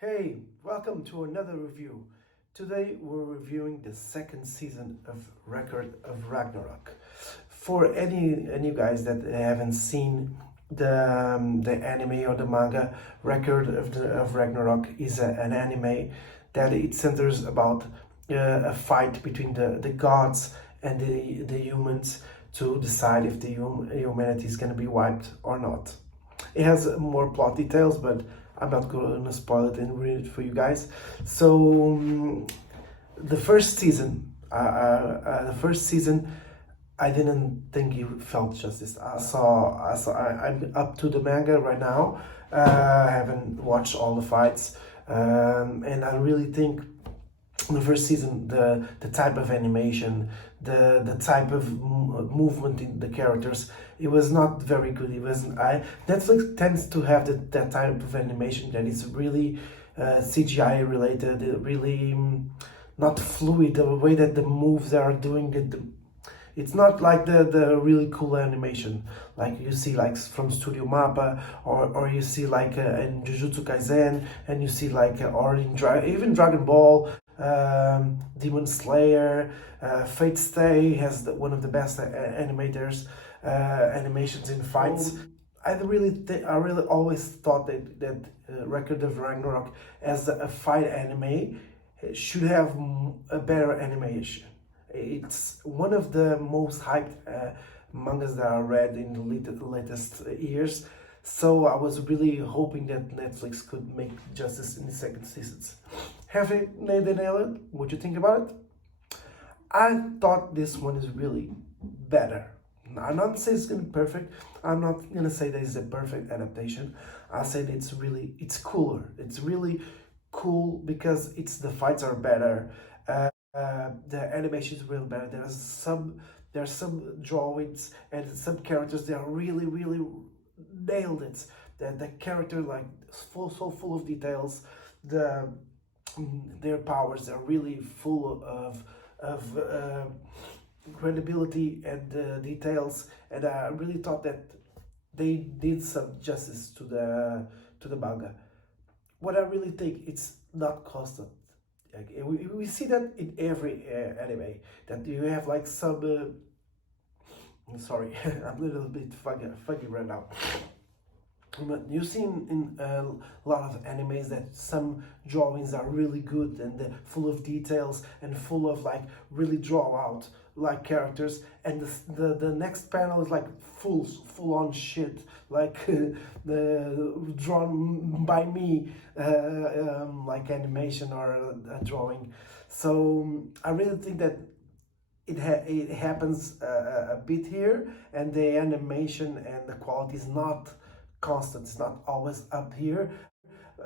Hey, welcome to another review. Today we're reviewing the second season of Record of Ragnarok. For any guys that haven't seen the anime or the manga, Record of Ragnarok is an anime that it centers about a fight between the gods and the humans to decide if the humanity is going to be wiped or not. It has more plot details, but I'm not going to spoil it and read it for you guys. So the first season, I didn't think it felt justice. I'm up to the manga right now. I haven't watched all the fights, and I really think the first season, the type of animation, the type of movement in the characters, it was not very good. It was I Netflix tends to have that type of animation that is really CGI related, really not fluid. The way that the moves are doing it, it's not like the really cool animation like you see like from Studio Mappa, or you see like in Jujutsu Kaisen, and you see like or in even Dragon Ball, Demon Slayer, Fate Stay has one of the best animators, animations in fights. I really always thought that Record of Ragnarok as a fight anime should have a better animation. It's one of the most hyped mangas that I read in the latest years. So I was really hoping that Netflix could make justice in the second seasons. Have they nailed it? What do you think about it? I thought this one is really better. I'm not saying it's gonna be perfect. I'm not gonna say that it's a perfect adaptation. I said it's cooler. It's really cool because the fights are better. The animation is really better. There's some drawings and some characters that are really nailed it. The character like so full of details. Their powers are really full of credibility and details, and I really thought that they did some justice to the manga. What I really think it's not constant. Like, we see that in every anime, that you have like some. Sorry, I'm a little bit foggy right now. But you see in a lot of animes that some drawings are really good and full of details and full of like really draw out like characters, and the next panel is like full on shit like the drawn by me, like animation or a drawing. So I really think that it happens a bit here, and the animation and the quality is not constant. It's not always up here.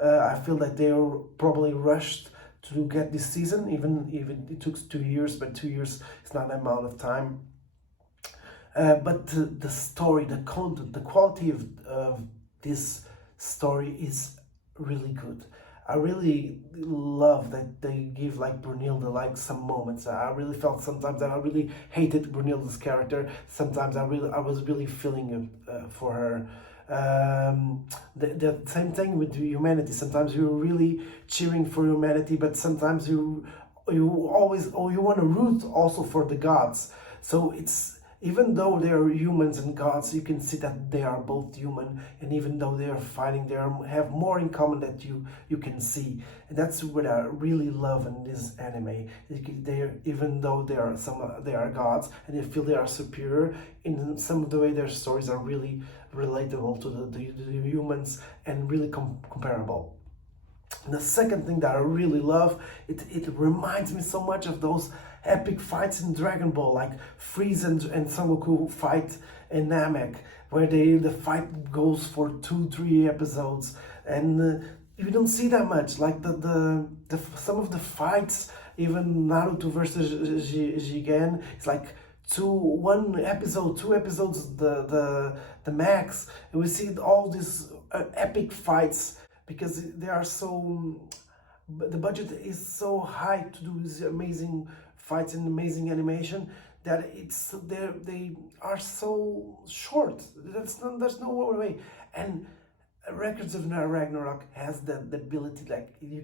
I feel that they were probably rushed to get this season, even it took 2 years, but 2 years is not an amount of time. But the story, the content, the quality of this story is really good. I really love that they give like Brunhilde like some moments. I really felt sometimes that I really hated Brunhilde's character. Sometimes I was really feeling for her. The same thing with humanity. Sometimes you're really cheering for humanity, but sometimes you always, or you want to root also for the gods. So it's, even though they are humans and gods, you can see that they are both human, and even though they are fighting, have more in common that you can see, and that's what I really love in this anime. Even though they are gods, and they feel they are superior in some of the way their stories are really relatable to the humans and really comparable. And the second thing that I really love, it reminds me so much of those epic fights in Dragon Ball, like Frieza and Son Goku fight in Namek, where the fight goes for 2-3 episodes, and you don't see that much. Like the some of the fights, even Naruto versus Jigen, it's like 2 episodes, the max, and we see all these epic fights because they are so. The budget is so high to do these amazing fights and amazing animation that they are so short. There's no way, and Records of Ragnarok has the ability, like you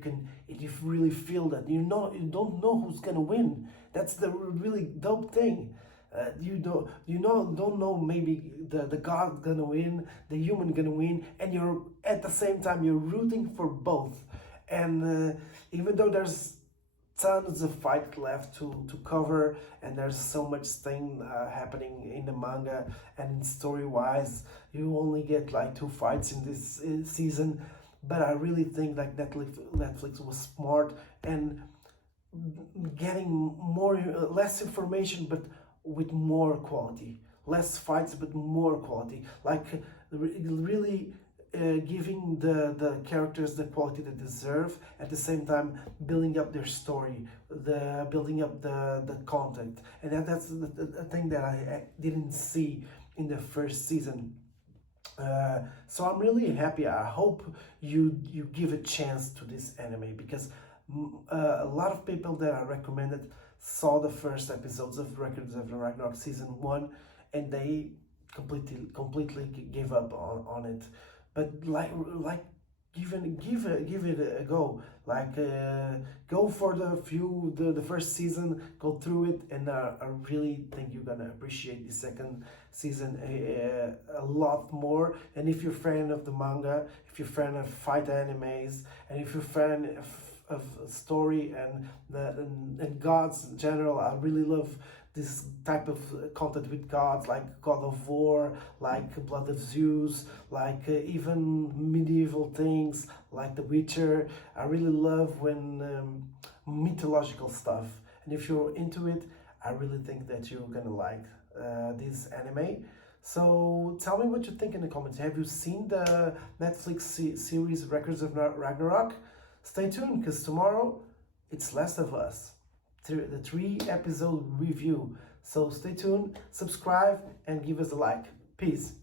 really feel that you don't know who's gonna win. That's the really dope thing. Don't know, maybe the god gonna win, the human gonna win, and you're at the same time you're rooting for both. And even though there's tons of fight left to cover, and there's so much thing happening in the manga, and story wise you only get like 2 fights in this season, but I really think like Netflix was smart and getting less information but with more quality, less fights but more quality, like really giving the characters the quality they deserve, at the same time building up their story, building up the content, and that's the thing that I didn't see in the first season. So I'm really happy. I hope you give a chance to this anime, because a lot of people that I recommended saw the first episodes of Records of the Ragnarok season 1, and they completely gave up on it. But like give it a go. Like go for the first season, go through it, and I really think you're gonna appreciate the second season a lot more. And if you're a fan of the manga, if you're a fan of fight animes, and if you're a fan of story and gods in general, I really love this type of content with gods, like God of War, like Blood of Zeus, like even medieval things like The Witcher. I really love when mythological stuff, and if you're into it, I really think that you're gonna like this anime. So tell me what you think in the comments. Have you seen the Netflix series Records of Ragnarok? Stay tuned, because tomorrow it's Last of Us, the 3-episode review. So stay tuned, subscribe, and give us a like. Peace.